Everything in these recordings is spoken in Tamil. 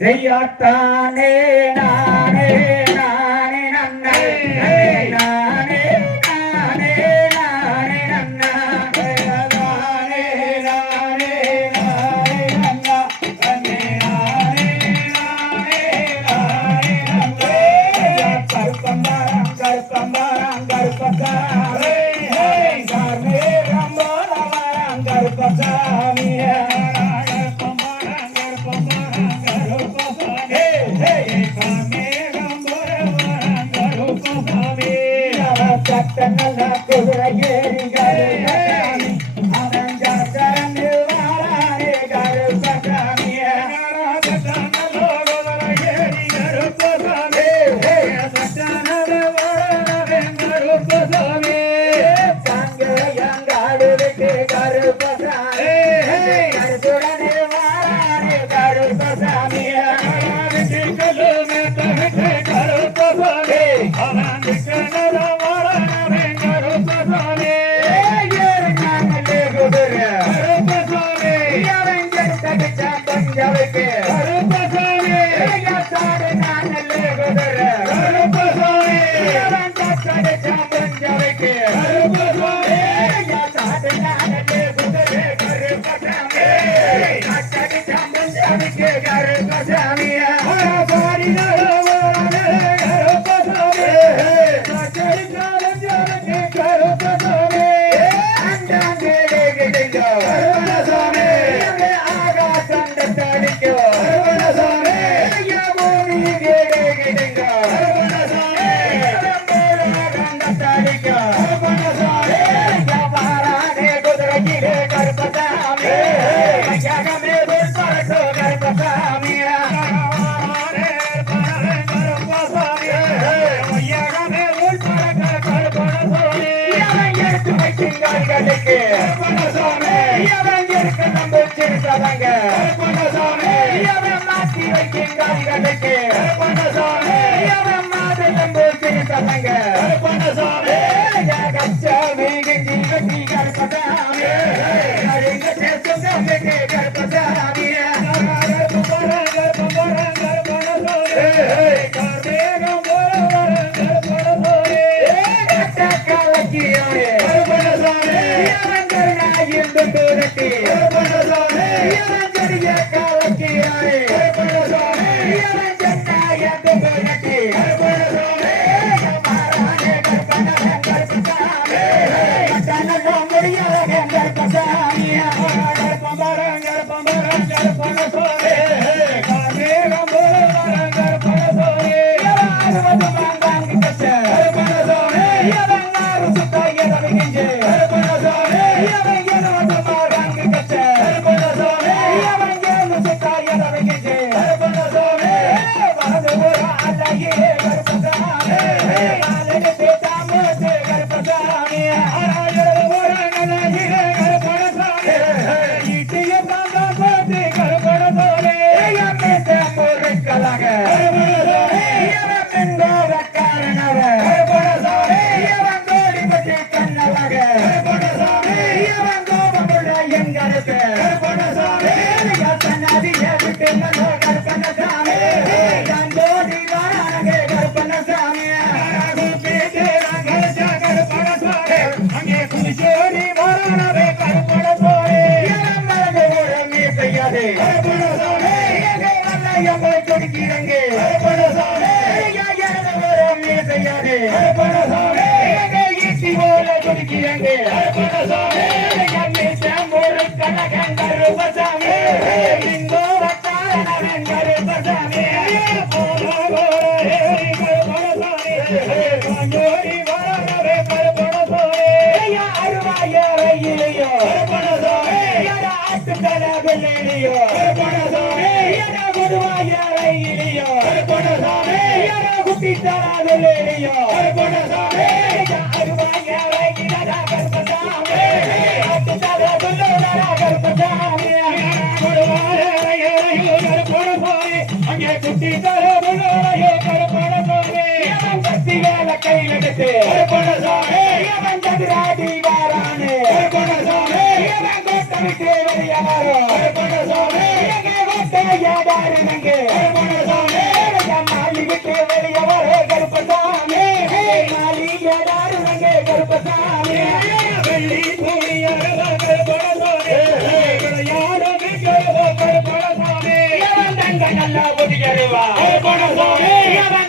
செய்யாத்தானே நானே நானே நன்னே நானே நானே நானே நன்னா நானே நானே நானே நன்னா நானே நானே நானே நானே நன்னா கருப்பம்பாரம் கருப்பம்பாரம் கருப்பசாமி சாமி ரம்பரம் கருப்பசாமி Yeah, கருப்பே கருப்பணசாமி சன்னதியை விட்டு கருப்பணசாமி ஜோதி வாரானே கருப்பணசாமி கருப்பணசாமி அங்கே குடிச்சோடி வாரானவே கருப்பணசாமி மீ செய்யாதே கருப்பணசாமி எங்களை கொடுக்கிறங்க கருப்பணசாமி மீ செய்யாதே கருப்பணசாமி ஈட்டி போல கொடுக்கிறங்க கருப்பணசாமி ஒரு கனகன் கருப்பசாமி இங்கோ வட்டாரவன் கருப்பசாமி கருப்பணசாமி வரவே கருப்பணசாமி அருவாயிலையோ கருப்பணசாமி ஆட்டுக்கல வெள்ளையோ கருப்பணசாமி கொடுவாயிலையோ கருப்பணசாமி குட்டி தரா வெள்ளையோ கருப்பணசாமி அருவாயிலையா கருப்பசாமி ஆட்டுக்கல கருப்பசாமி கருப்பணசாமி அங்கே குட்டி தரா வெள்ளையோ கருப்பணசாமி கத்தி வேலை கையில் எடுத்து கருப்பணசாமி கதிராடி வாரானே கருப்பணசாமி கோட்டமிட்டு வெளியாரோ கருப்பணசாமி கோட்டையாடாரு நங்கே கருப்பணசாமி மாலி விட்டு வெளியவரே கருப்பசாமி மாலியாடாரு நங்கே கருப்பசாமி வெள்ளி துணியாரோ கருப்பணசாமி யாரோ கருப்பணசாமி தங்க நல்லா ஒதுக்கருவா கருப்பணசாமி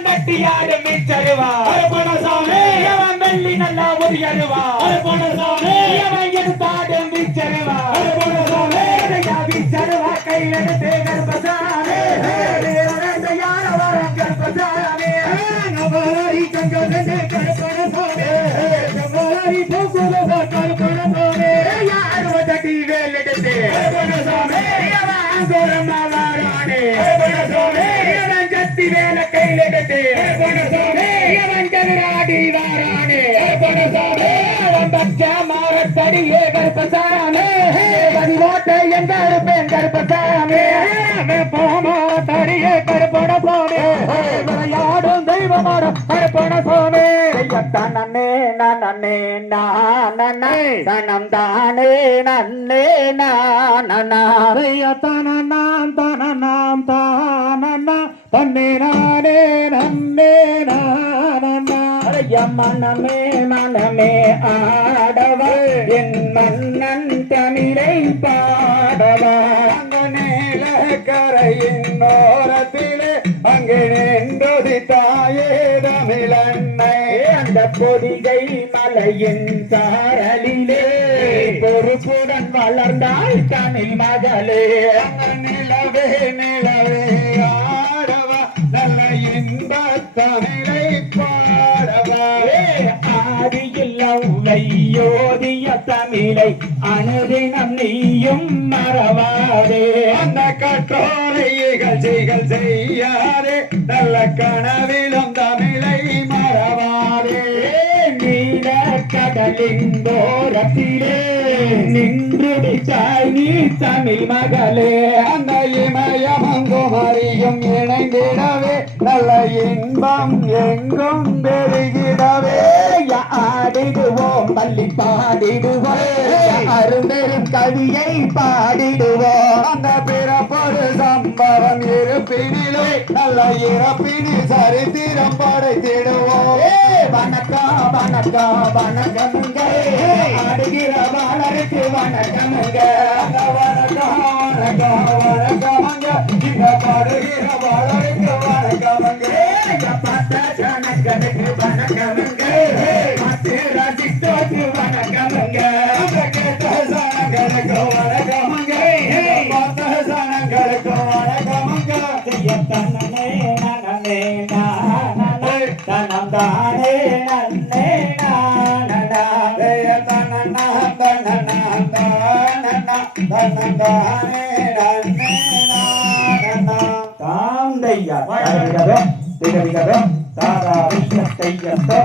கட்டியாடு மீச்சருவா கருப்பணசாமி வெள்ளி நல்லா ஒதுக்கருவா கருப்பணசாமி எடுத்தாடு மீச்சருவா கருப்பணசாமி வீச்சருவா கையில் எடுத்து கருப்பசாமி யார வரும் கருப்பசாமி நவரி கங்கதே கருப்பணசாமி நவரி கருப்பணசாமி யாரு தட்டி வேல் எடுத்து கருப்பணசாமி கோரமா வாரானே கருப்பணசாமி கத்தி வேல கையில் எடுத்து கருப்பணசாமி கதிராடி வாரானே கருப்பணசாமி பச்ச மாரத்தடியே கருப்பசாமி பதிவோட்டை எங்க இருப்பேன் கருப்பசாமி போமா தடியே கருப்பணசாமி விளையாடும் தெய்வமாடும் கருப்பணசாமி நன்னே நன்னே நானே தனம் தானே நன்னே நானே தனம் தானே தன்னே நானே நன்னே மனமே மனமே ஆடவா என் மன்னன் தமிழை பாடவா அங்க நீல கரையின் ஓரத்திலே அங்கே நின்றொதி தாயே தமிழன்னை அந்த பொதிகை மலையின் சாரலிலே பொறுப்புடன் வளர்ந்தாள் தமிழ் மகளே அங்க நிலவே நிலவே ஆடவா நல்ல இன்ப தமிழை பாடவா ஆதியில் யோதிய தமிழை அனுதினம் நீயும் மறவாதே அந்த கற்றோரை இகழ்ச்சிகள் செய்யாதே நல்ல கனவிலும் தமிழை மறவாதே நீல கடலின் தோரத்திலே நின்றுடித்தாய் நீ தமிழ் மகளே அந்த இமயமங்கும் அறியும் இணைந்திடவே நல்ல இன்பம் எங்கும் பெருகிடவே ஆடிடுவோம் பள்ளி பாடிடுவோம் அருந்தெரும் கவியை பாடிடுவோம் அந்த பிறப்பொரு சம்பவம் இருப்பினிலே நல்ல இறப்பினில் சரித்திரம் படைத்திடுவோம் வணக்கம் வணக்கம் வணக்கமுங்க ஆடுகிற வாழருக்கு வணக்கமுங்க வணக்கம் வணக்கம் வணக்கமுங்க இங்க பாடுகிற வாழருக்கு வணக்கமுங்க பார்த்த ஜனங்களுக்கு வணக்கமுங்க மத்து ரசித்தோக்கு வணக்கமுங்க கேட்ட சனங்களுக்கு வணக்கமுங்க பார்த்த சனங்களுக்கு வணக்கமுங்க தன்னே நனே நானே தனம் தானே நன்னே நானடா தனனா தனனா தனனா தனம் தானே நன்னே நானடா தாம் தையா திகதிகதோ தாரா விஷ்ண தையத்தோ